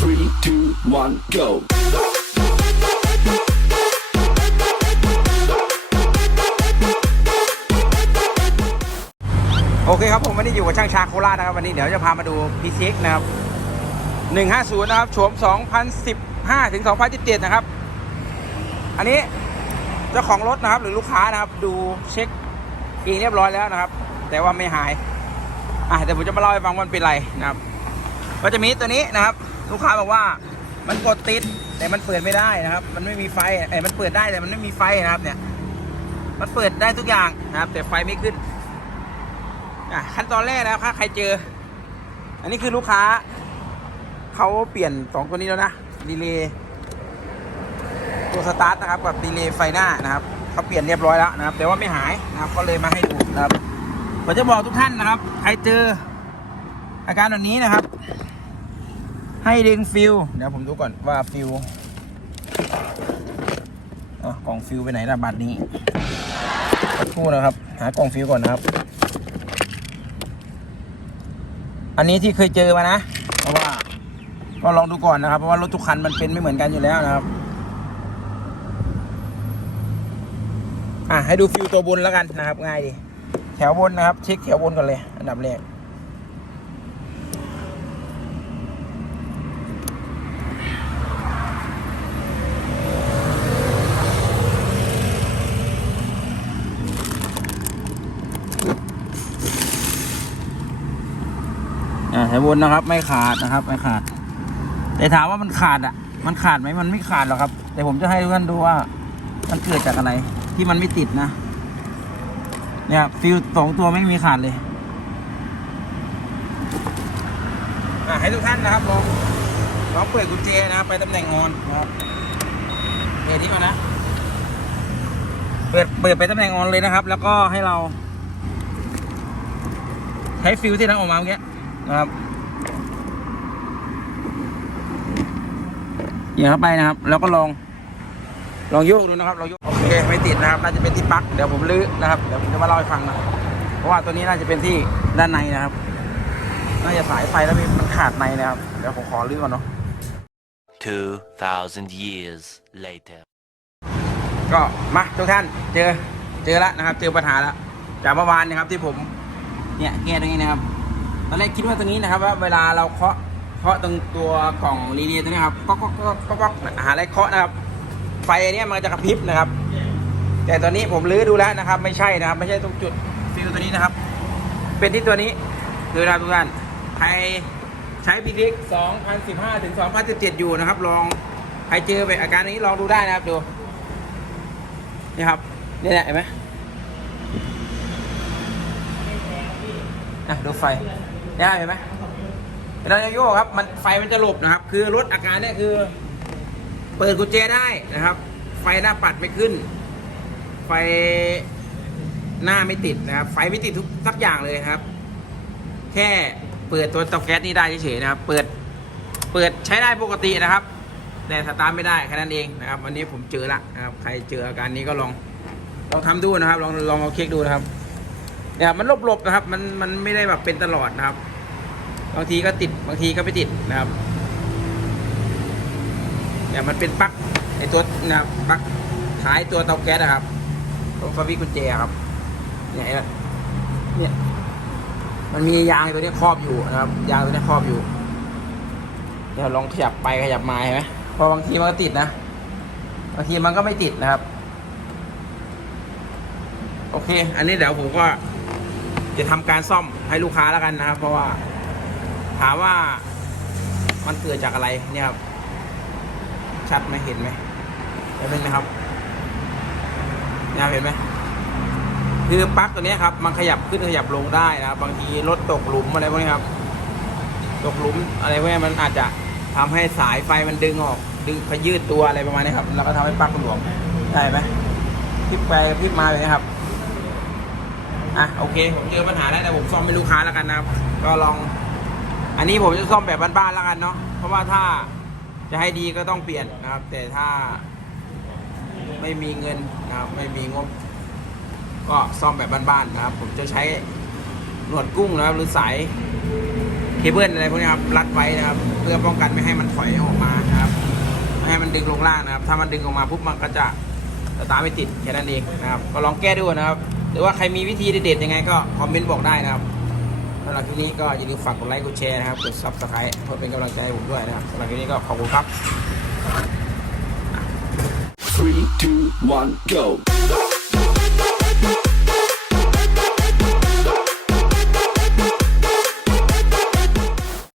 Three, two, one, go. โอเคครับผมวันนี้อยู่กับช่างชาโคราชนะครับ วันนี้เดี๋ยวจะพามาดู PCX นะครับ 150 นะครับโฉม2015 ถึง 2017 นะครับ อันนี้เจ้าของรถนะครับ หรือลูกค้านะครับ ดูเช็คเองเรียบร้อยแล้วนะครับ แต่ว่าไม่หาย อะเดี๋ยวผมจะมาเล่าให้ฟังว่ามันเป็นไรนะครับ ก็จะมีตัวนี้นะครับ ลูกค้าบอกว่ามันกดติดแต่มันเปิดไม่ได้นะครับ มันไม่มีไฟเอ้มันเปิดได้แต่มันไม่มีไฟนะครับ เนี่ย มันเปิดได้ทุกอย่างนะครับ แต่ไฟไม่ขึ้นอะขั้นตอนแรกนะครับถ้าใครเจอ อันนี้คือลูกค้าเขาเปลี่ยนสองตัวนี้แล้วนะดีเลย์ตัวสตาร์ทนะครับกับดีเลย์ไฟหน้านะครับเขาเปลี่ยนเรียบร้อยแล้วนะครับ แต่ว่าไม่หายนะครับ ก็เลยมาให้ดูนะครับผมจะบอกทุกท่านนะครับ ใครเจออาการแบบนี้นะครับ ให้ดึงฟิลเดี๋ยวผมดูก่อนว่าฟิลอะกล่องฟิลไปไหนละบัตรนี้คู่นะครับ หากล่องฟิลก่อนนะครับ อันนี้ที่เคยเจอมานะ เพราะว่าก็ลองดูก่อนนะครับ เพราะว่ารถทุกคันมันเป็นไม่เหมือนกันอยู่แล้วนะครับ อะให้ดูฟิวตัวบนแล้วกันนะครับ ง่ายดี แถวบนนะครับ เช็คแถวบนก่อนเลย อันดับแรก อ่าแถวนนะครับ ไม่ขาดนะครับ ไม่ขาด แต่ถามว่ามันขาดอะ มันขาดไหมมันไม่ขาดหรอกครับ แต่ผมจะให้ทุกท่านดูว่า มันเกิดจากอะไร ที่มันไม่ติดนะ เนี่ยฟิวสองตัวไม่มีขาดเลยอ่าให้ทุกท่านนะครับลองลองเปิดกุญแจนะครับไปตำแหน่งออนนะครับเปิดนี้ก่อนนะเปิดเปิดไปตำแหน่งออนเลยนะครับ แล้วก็ให้เรา ใช้ฟิวที่เราออกมาเมื่อกี้นะครับ เหยียบเข้าไปนะครับ แล้วก็ลองลองโยกดูนะครับลองโยกโอเคไม่ติดนะครับ น่าจะเป็นที่ปลั๊กเดี๋ยวผมลื้อนะครับเดี๋ยวผมจะมาเล่าให้ฟังนะเพราะว่าตัวนี้น่าจะเป็นที่ด้านในนะครับ น่าจะสายไฟแล้วมันขาดในนะครับเดี๋ยวผมขอลื้อก่อนเนาะ2,000 years later. ก็มาทุกท่านเจอเจอแล้วนะครับ เจอปัญหาแล้วจากเมื่อวานนะครับที่ผมเนี่ยแก้ตรงนี้นะครับตอนแรกคิดว่าตรงนี้นะครับว่าเวลาเราเคาะ เคาะตรงตัวกล่องรีเลย์ตัวนี้ครับก็ก็ก็ก็ก็หาอะไรเคาะนะครับ ไฟอันเนี้ยมันจะกระพริบนะครับ แต่ตอนนี้ผมลื้อดูแล้วนะครับ ไม่ใช่นะครับ ไม่ใช่ตรงจุดฟิวตัวนี้นะครับ เป็นที่ตัวนี้ดูนะครับทุกท่านใครใช้พีทิก2015 ถึง 2017 อยู่นะครับ ลองใครเจอแบบอาการนี้ลองดูได้นะครับดูนี่ครับนี่แหละเห็นไหมอะดูไฟนี่เห็นไหม เวลาเราโยกครับมันไฟมันจะหลบนะครับ คือรถอาการเนี่ยคือ เปิดกุญแจได้นะครับ ไฟหน้าปัดไม่ขึ้น ไฟหน้าไม่ติดนะครับ ไฟไม่ติดทุกสักอย่างเลยครับ แค่เปิดตัวเตาแก๊สนี่ได้เฉยๆนะครับ เปิดเปิดใช้ได้ปกตินะครับ แต่สตาร์ทไม่ได้แค่นั้นเองนะครับวันนี้ผมเจอละนะครับ ใครเจออาการนี้ก็ลองลองทำดูนะครับ ลองลองเอาเช็คดูนะครับเนี่ยมันหลบๆนะครับ มันมันไม่ได้แบบเป็นตลอดนะครับ บางทีก็ติดบางทีก็ไม่ติดนะครับเนี่ยมันเป็นปลั๊กไอตัวนะครับปลั๊กท้ายตัวเตาแก๊สนะครับตรงสวิกุญแจครับเนี่ยเนี่ยมันมียางตัวนี้ครอบอยู่นะครับ ยางตัวนี้ครอบอยู่เดี๋ยวลองขยับไปขยับมาเห็นไหมพอบางทีมันก็ติดนะบางทีมันก็ไม่ติดนะครับ โอเค อันนี้เดี๋ยวผมก็จะทำการซ่อมให้ลูกค้าแล้วกันนะครับ เพราะว่า ถามว่ามันเกิดจากอะไรเนี่ยครับชัดไหมเห็นไหมเห็นไหมครับเนี่ยเห็นไหมคือปลั๊กตัวนี้ครับ มันขยับขึ้นขยับลงได้นะครับบางทีรถตกหลุมอะไรพวกนี้ครับ ตกหลุมอะไรพวกนี้มันอาจจะทำให้สายไฟมันดึงออก ดึงขยืดตัวอะไรประมาณนี้ครับ แล้วก็ทำให้ปลั๊กมันหลวมได้ไหมพลิกไปพลิกมาเลยนะครับอะโอเค ผมเจอปัญหาแล้วแต่ผมซ่อมให้ลูกค้าแล้วกันนะครับ ก็ลอง อันนี้ผมจะซ่อมแบบบ้านๆแล้วกันเนาะเพราะว่าถ้าจะให้ดีก็ต้องเปลี่ยนนะครับ แต่ถ้าไม่มีเงินนะครับไม่มีงบ ก็ซ่อมแบบบ้านๆนะครับ ผมจะใช้หนวดกุ้งนะครับหรือสายเคเบิลอะไรพวกนี้ครับรัดไว้นะครับ เพื่อป้องกันไม่ให้มันถอยออกมานะครับไม่ให้มันดึงลงล่างนะครับ ถ้ามันดึงออกมาปุ๊บมันก็จะสตาร์ไม่ติดแค่นั้นเองนะครับ ก็ลองแก้ดูนะครับ หรือว่าใครมีวิธีเด็ดๆยังไงก็คอมเมนต์บอกได้นะครับ สำหรับคลิปนี้ก็อย่าลืมฝากกดไลค์กดแชร์นะครับกดซับสไครต์เพื่อเป็นกำลังใจให้ผมด้วยนะครับสำหรับคลิปนี้ก็ขอบคุณครับ Three, two, one, go.